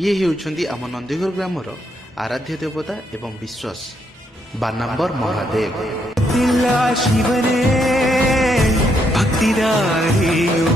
ଇଏ ହେଉଛନ୍ତି ଆମ ନନ୍ଦିଘର ଗ୍ରାମର ଆରାଧ୍ୟ ଦେବତା ଏବଂ ବିଶ୍ୱାସ ବାନାମ୍ବର ମହାଦେବ। ಶಿವನೇ ಭಕ್ತಿದಾರಿಯೋ